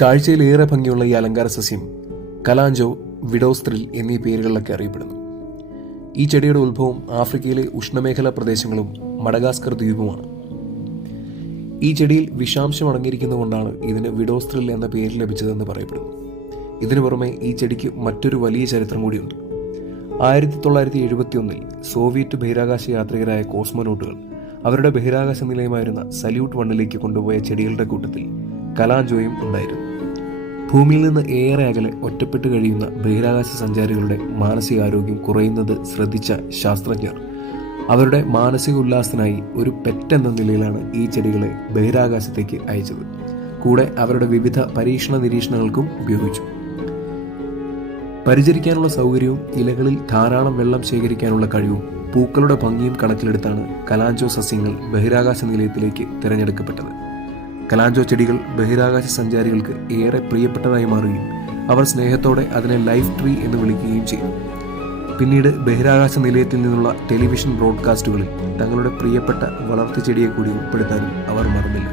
കാഴ്ചയിലേറെ ഭംഗിയുള്ള ഈ അലങ്കാര സസ്യം കലാഞ്ചോ, വിഡോസ് ത്രിൽ എന്നീ പേരുകളിലൊക്കെ അറിയപ്പെടുന്നു. ഈ ചെടിയുടെ ഉത്ഭവം ആഫ്രിക്കയിലെ ഉഷ്ണമേഖലാ പ്രദേശങ്ങളും മഡഗാസ്കർ ദ്വീപുമാണ്. ഈ ചെടിയിൽ വിഷാംശം അടങ്ങിയിരിക്കുന്നതുകൊണ്ടാണ് ഇതിന് വിഡോസ് ത്രിൽ എന്ന പേര് ലഭിച്ചതെന്ന് പറയപ്പെടുന്നു. ഇതിനു പുറമെ ഈ ചെടിക്ക് മറ്റൊരു വലിയ ചരിത്രം കൂടിയുണ്ട്. 1971 സോവിയറ്റ് ബഹിരാകാശ യാത്രികരായ കോസ്മോനോട്ടുകൾ അവരുടെ ബഹിരാകാശ നിലയമായിരുന്ന സല്യൂട്ട് 1 കൊണ്ടുപോയ ചെടികളുടെ കൂട്ടത്തിൽ കലാഞ്ചോയും ഉണ്ടായിരുന്നു. ഭൂമിയിൽ നിന്ന് ഏറെ അകലെ ഒറ്റപ്പെട്ട് കഴിയുന്ന ബഹിരാകാശ സഞ്ചാരികളുടെ മാനസികാരോഗ്യം കുറയുന്നത് ശ്രദ്ധിച്ച ശാസ്ത്രജ്ഞർ അവരുടെ മാനസിക ഉല്ലാസത്തിനായി ഒരു പെറ്റ് എന്ന നിലയിലാണ് ഈ ചെടികളെ ബഹിരാകാശത്തേക്ക് അയച്ചത്. കൂടെ അവരുടെ വിവിധ പരീക്ഷണ നിരീക്ഷണങ്ങൾക്കും ഉപയോഗിച്ചു. പരിചരിക്കാനുള്ള സൗകര്യവും ഇലകളിൽ ധാരാളം വെള്ളം ശേഖരിക്കാനുള്ള കഴിവും പൂക്കളുടെ ഭംഗിയും കണക്കിലെടുത്താണ് കലാഞ്ചോ സസ്യങ്ങൾ ബഹിരാകാശ നിലയത്തിലേക്ക് തിരഞ്ഞെടുക്കപ്പെട്ടത്. കലാഞ്ചോ ചെടികൾ ബഹിരാകാശ സഞ്ചാരികൾക്ക് ഏറെ പ്രിയപ്പെട്ടതായി മാറുകയും അവർ സ്നേഹത്തോടെ അതിനെ ലൈഫ് ട്രീ എന്ന് വിളിക്കുകയും ചെയ്തു. പിന്നീട് ബഹിരാകാശ നിലയത്തിൽ നിന്നുള്ള ടെലിവിഷൻ ബ്രോഡ്കാസ്റ്റുകളിൽ തങ്ങളുടെ പ്രിയപ്പെട്ട വളർത്തുചെടിയെ കൂടി ഉൾപ്പെടുത്താനും അവർ മറന്നില്ല.